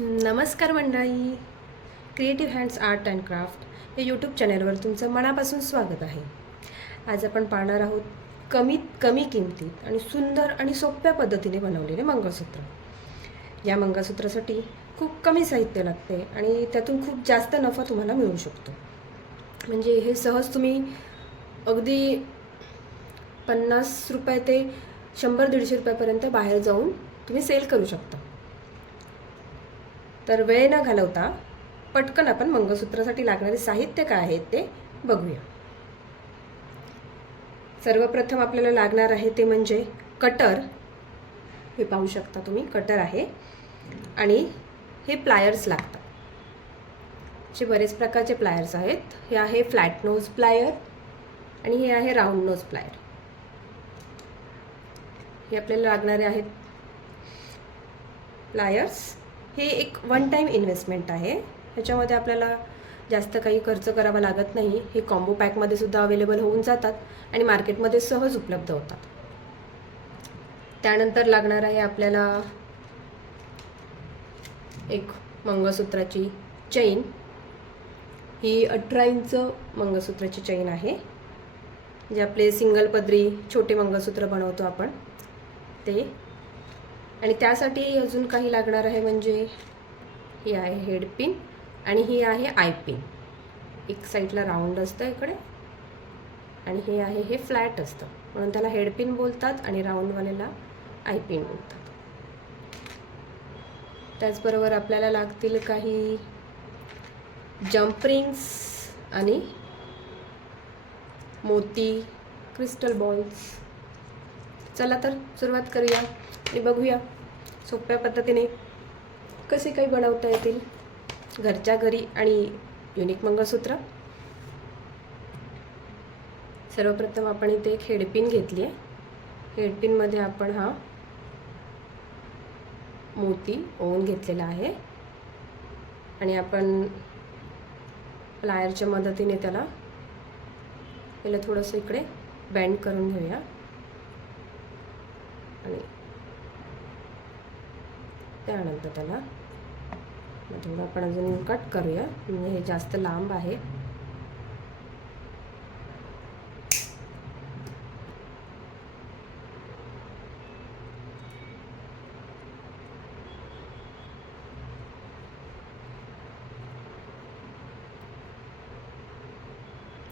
नमस्कार मंडळी. Creative hands art and craft या यूट्यूब चॅनलवर तुमचं मनापासून स्वागत आहे. आज आपण पाहणार आहोत कमीत कमी किमतीत आणि सुंदर आणि सोप्या पद्धतीने बनवलेले मंगळसूत्र. या मंगळसूत्रासाठी खूप कमी साहित्य लागते आणि त्यातून खूप जास्त नफा तुम्हाला मिळू शकतो. म्हणजे हे सहज तुम्ही अगदी पन्नास रुपये ते शंभर दीडशे रुपयापर्यंत बाहेर जाऊन तुम्ही सेल करू शकता. तर वेळ न घालवता पटकन आपण मंगळसूत्रासाठी लागणारे साहित्य काय आहे ते बघूया. सर्वप्रथम आपल्याला लागणार आहे ते म्हणजे कटर. हे पाहू शकता तुम्ही कटर आहे. आणि हे प्लायर्स लागतात. जे बरेच प्रकारचे प्लायर्स आहेत. हे आहे फ्लॅट नोज प्लायर आणि हे आहे राऊंड नोज प्लायर हे आपल्याला लागणारे आहेत प्लायर्स हे एक वन टाईम इन्व्हेस्टमेंट आहे. ह्याच्यामध्ये आपल्याला जास्त काही खर्च करावा लागत नाही. हे कॉम्बो पॅकमध्ये सुद्धा अवेलेबल होऊन जातात आणि मार्केटमध्ये सहज उपलब्ध होतात. त्यानंतर लागणार आहे आपल्याला एक मंगळसूत्राची चैन ही अठरा इंच मंगळसूत्राची चैन आहे. जे आपले सिंगल पदरी छोटे मंगळसूत्र बनवतो आपण ते आणि त्यासाठी अजून काही लागणार आहे म्हणजे ही आहे हेड पिन आणि ही आहे आय पिन. एक साईडला राऊंड असतं इकडे आणि हे आहे हे फ्लॅट असतं. म्हणून त्याला हेड पिन बोलतात आणि राऊंडवाल्याला आय पिन बोलतात. त्याचबरोबर आपल्याला लागतील काही जम्प रिंग्स आणि मोती क्रिस्टल बॉल्स चला तर सुरुवात करूया आणि बघूया सोप्या पद्धतीने कसे काही बनवता येतील. घरच्या घरी आणि युनिक मंगळसूत्र. सर्वप्रथम आपण इथे एक हेडपिन घेतली आहे. हेडपिनमध्ये आपण हा मोती ओवून घेतलेला आहे. आणि आपण प्लायरच्या मदतीने त्याला पहिलं थोडंसं इकडे बँड करून घेऊया. आणि त्यानंतर त्याला थोडं आपण अजून कट करूया. म्हणजे हे जास्त लांब आहे.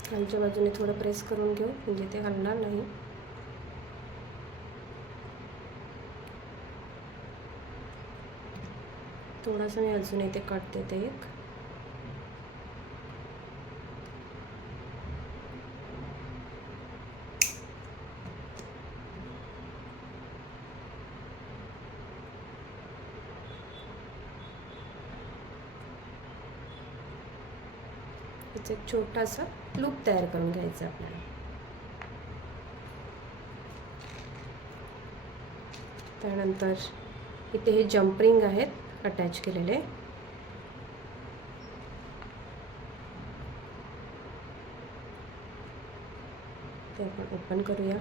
खालच्या बाजूने थोडं प्रेस करून घेऊ. म्हणजे ते हलणार नाही. थोडासा मी अजून इथे कट देते एक. एक छोटासा लूप तयार करून घ्यायचा आपल्याला. त्यानंतर इथे हे जम्परिंग आहेत. अटॅच केलेले. ते आपण ओपन करूया.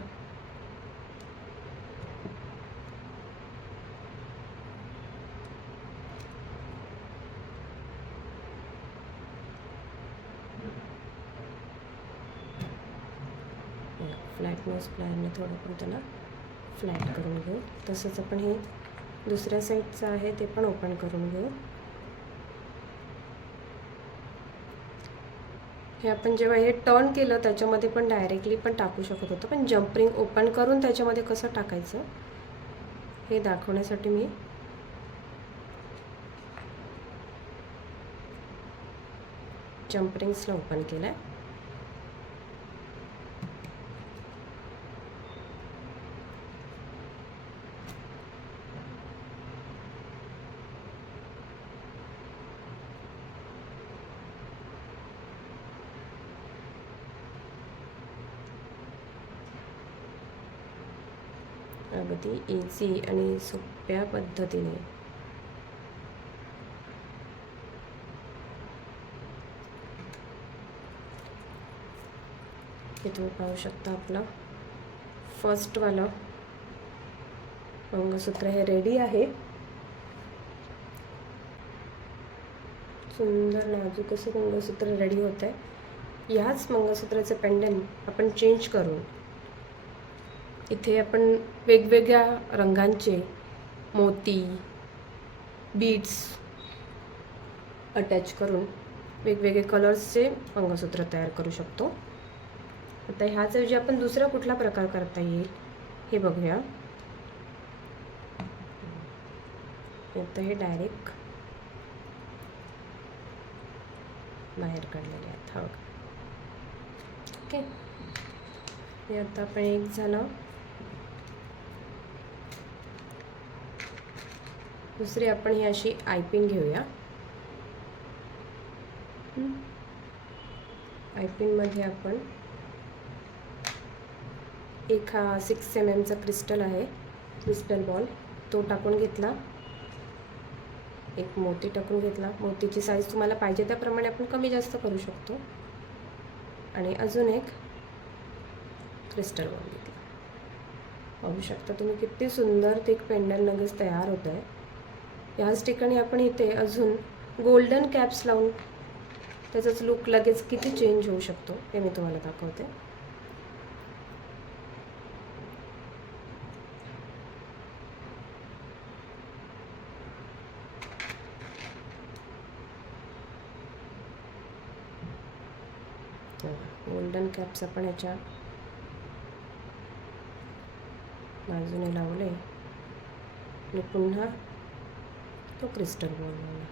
फ्लॅट नोज प्लॅनने थोडं पण त्याला फ्लॅट करून घेऊ. तसंच आपण हे दुसऱ्या साईडचं आहे ते पण ओपन करून घेऊ. हे आपण जेव्हा हे टर्न केलं त्याच्यामध्ये पण डायरेक्टली पण टाकू शकत होतो. पण जम्परिंग ओपन करून त्याच्यामध्ये कसं टाकायचं? हे दाखवण्यासाठी मी जम्परिंग्सला ओपन केलं आहे अगदी इझी आणि सोप्या पद्धतीने. हे तुम्ही पाहू शकता आपलं. फर्स्टवालं मंगळसूत्र हे रेडी आहे. सुंदर नाजूक असं मंगळसूत्र रेडी होत आहे याच मंगळसूत्राचं पेंडंट आपण चेंज करून इथे आपण वेगवेगळ्या रंगांचे मोती बीड्स अटॅच करून वेगवेगळे कलर्सचे अंगसूत्र तयार करू शकतो. आता ह्याचऐवजी आपण दुसरा कुठला प्रकार करता येईल हे बघूया. आता हे डायरेक्ट बाहेर काढलेले आहेत. हा ओके हे आता आपण एक झालं. दुसरी आपण ही अशी आयपिन घेऊया. आयपिनमध्ये आपण एक हा सिक्स एम एमचा क्रिस्टल आहे क्रिस्टल बॉल तो टाकून घेतला. एक मोती टाकून घेतला. मोतीची साईज तुम्हाला पाहिजे त्याप्रमाणे आपण कमी जास्त करू शकतो. आणि अजून एक क्रिस्टल बॉल घेतला. पाहू शकता तुम्ही किती सुंदर ते एक पेंडल लगेच तयार होत आहे ह्याच ठिकाणी आपण इथे अजून गोल्डन कॅप्स लावून त्याचाच लुक लगेच किती चेंज होऊ शकतो हे मी तुम्हाला दाखवते. गोल्डन कॅप्स आपण याच्या बाजूने लावले. आणि पुन्हा तो क्रिस्टल बनवला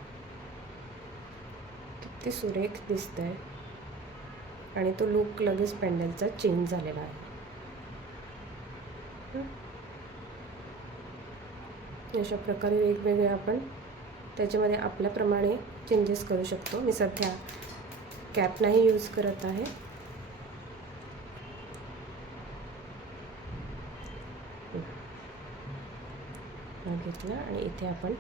किती सुरेख दिसतंय. आणि तो लुक लगेच पॅन्डलचा चेंज झालेला आहे. अशा प्रकारे वेगवेगळे आपण त्याच्यामध्ये आपल्याप्रमाणे चेंजेस करू शकतो. मी सध्या कॅप नाही यूज करत आहे. घेतला आणि इथे आपण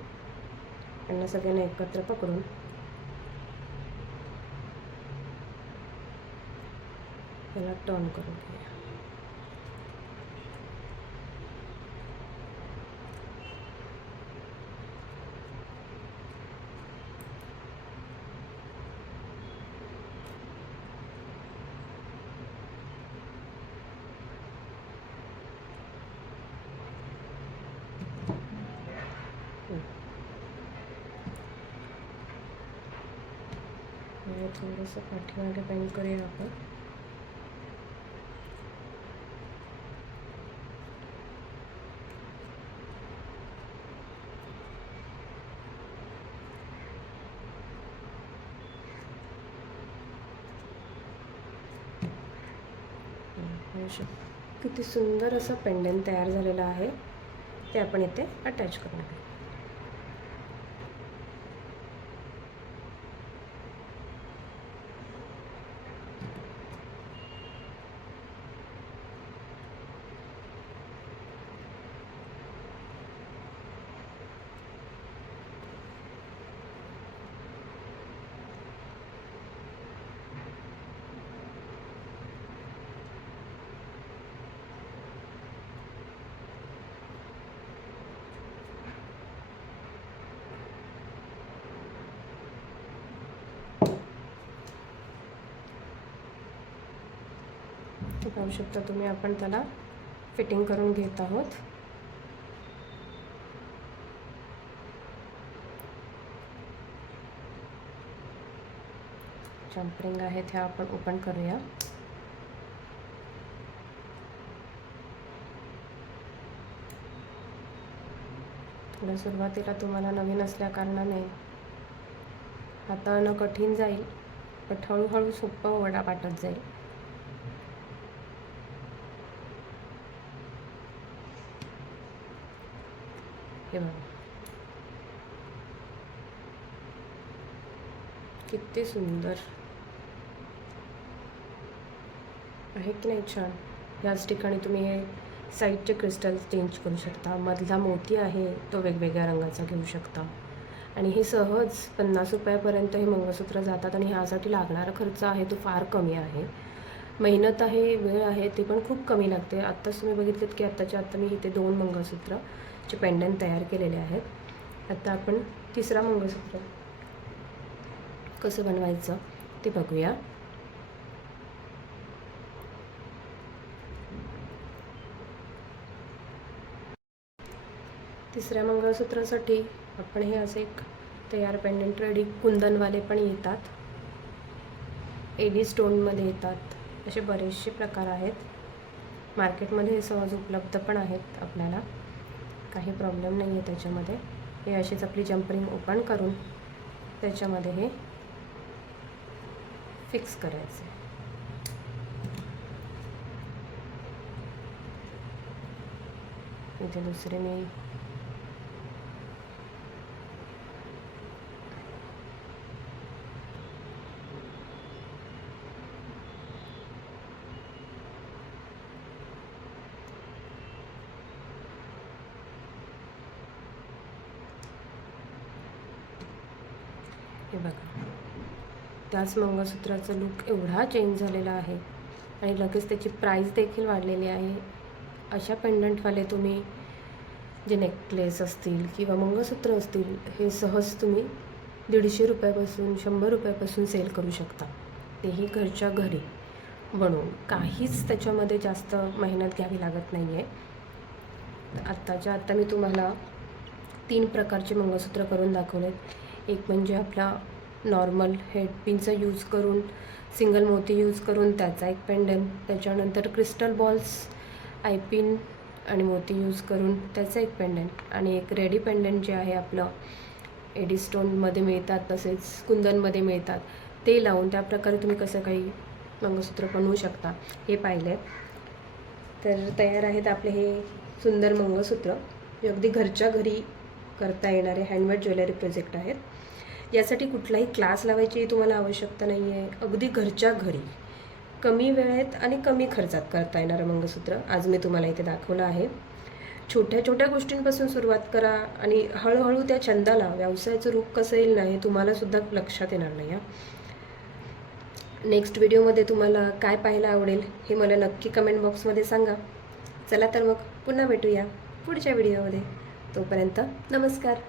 यांना सगळ्यांना एकत्र पकडून. याला टर्न करून घेऊया हे थोडंसं पाठीमागे बँड करूया आपण. किती सुंदर असा पेंडंट तयार झालेला आहे ते आपण इथे अटॅच करून घेऊ. ते पाहू शकता तुम्ही. आपण त्याला फिटिंग करून घेत आहोत. जम्परिंग आहेत ह्या आपण ओपन करूया. थोडं सुरुवातीला तुम्हाला नवीन असल्या कारणाने हाताळणं कठीण जाईल पण हळूहळू सोपं वडा वाटत जाईल. हे बघा. किती सुंदर. आहे की नाही छान? याच ठिकाणी तुम्ही हे साईडचे क्रिस्टल्स चेंज करू शकता. मधला मोती आहे तो वेगवेगळ्या रंगाचा घेऊ शकता. आणि हे सहज पन्नास रुपयापर्यंत हे मंगळसूत्र जातात आणि ह्यासाठी लागणारा खर्च आहे तो फार कमी आहे. मेहनत आहे वेळ आहे ते पण खूप कमी लागते. आत्ताच तुम्ही बघितलेत की आत्ताच्या आत्ता मी इथे दोन मंगळसूत्र चे पेंडंट तयार केलेले आहेत. आता आपण तिसरा मंगळसूत्र कसं बनवायचं ते बघूया. तिसऱ्या मंगळसूत्रासाठी आपण हे असे एक तयार पेंडंट रेडी कुंदनवाले पण येतात. एडी स्टोनमध्ये येतात. असे बरेचसे प्रकार आहेत. मार्केटमध्ये हे सहज उपलब्ध पण आहेत आपल्याला. काही प्रॉब्लेम नाही आहे त्याच्यामध्ये. हे अशीच आपली जम्परिंग ओपन करून त्याच्यामध्ये हे फिक्स करायचं इथे दुसरे मी हे बघा. त्याच मंगळसूत्राचा लुक एवढा चेंज झालेला आहे. आणि लगेच त्याची प्राईस देखील वाढलेली आहे. अशा पेंडंटवाले तुम्ही जे नेकलेस असतील किंवा मंगळसूत्र असतील हे सहज तुम्ही दीडशे रुपयापासून शंभर रुपयापासून सेल करू शकता. तेही घरच्या घरी. बनवून काहीच त्याच्यामध्ये जास्त मेहनत घ्यावी लागत नाही आहे आत्ताच्या आत्ता मी तुम्हाला तीन प्रकारचे मंगळसूत्र करून दाखवलेत. एक म्हणजे आपला नॉर्मल हेडपिनचा यूज करून सिंगल मोती यूज करून त्याचा एक पेंडल त्याच्यानंतर क्रिस्टल बॉल्स आयपिन आणि मोती यूज करून त्याचं एक पेंडंट आणि एक रेडी पेंडंट जे आहे आपलं एडी स्टोनमध्ये मिळतात तसेच कुंदनमध्ये मिळतात. ते लावून त्या प्रकारे तुम्ही कसं काही मंगळसूत्र बनवू शकता हे पाहिले तर तयार आहेत आपले हे सुंदर मंगळसूत्र. जे अगदी घरच्या घरी करता येणारे हँडमेड ज्वेलरी प्रोजेक्ट आहेत. यासाठी कुठलाही क्लास लावायची तुम्हाला आवश्यकता नाही आहे अगदी घरच्या घरी. कमी वेळेत आणि कमी खर्चात करता येणारं मंगळसूत्र आज मी तुम्हाला इथे दाखवलं आहे. छोट्या छोट्या गोष्टींपासून सुरुवात करा आणि हळूहळू त्या छंदाला व्यवसायाचं रूप कसं येईल ना हे तुम्हालासुद्धा लक्षात येणार नाही या नेक्स्ट व्हिडिओमध्ये तुम्हाला काय पाहायला आवडेल हे मला नक्की कमेंट बॉक्समध्ये सांगा. चला तर मग पुन्हा भेटूया पुढच्या व्हिडिओमध्ये तोपर्यंत नमस्कार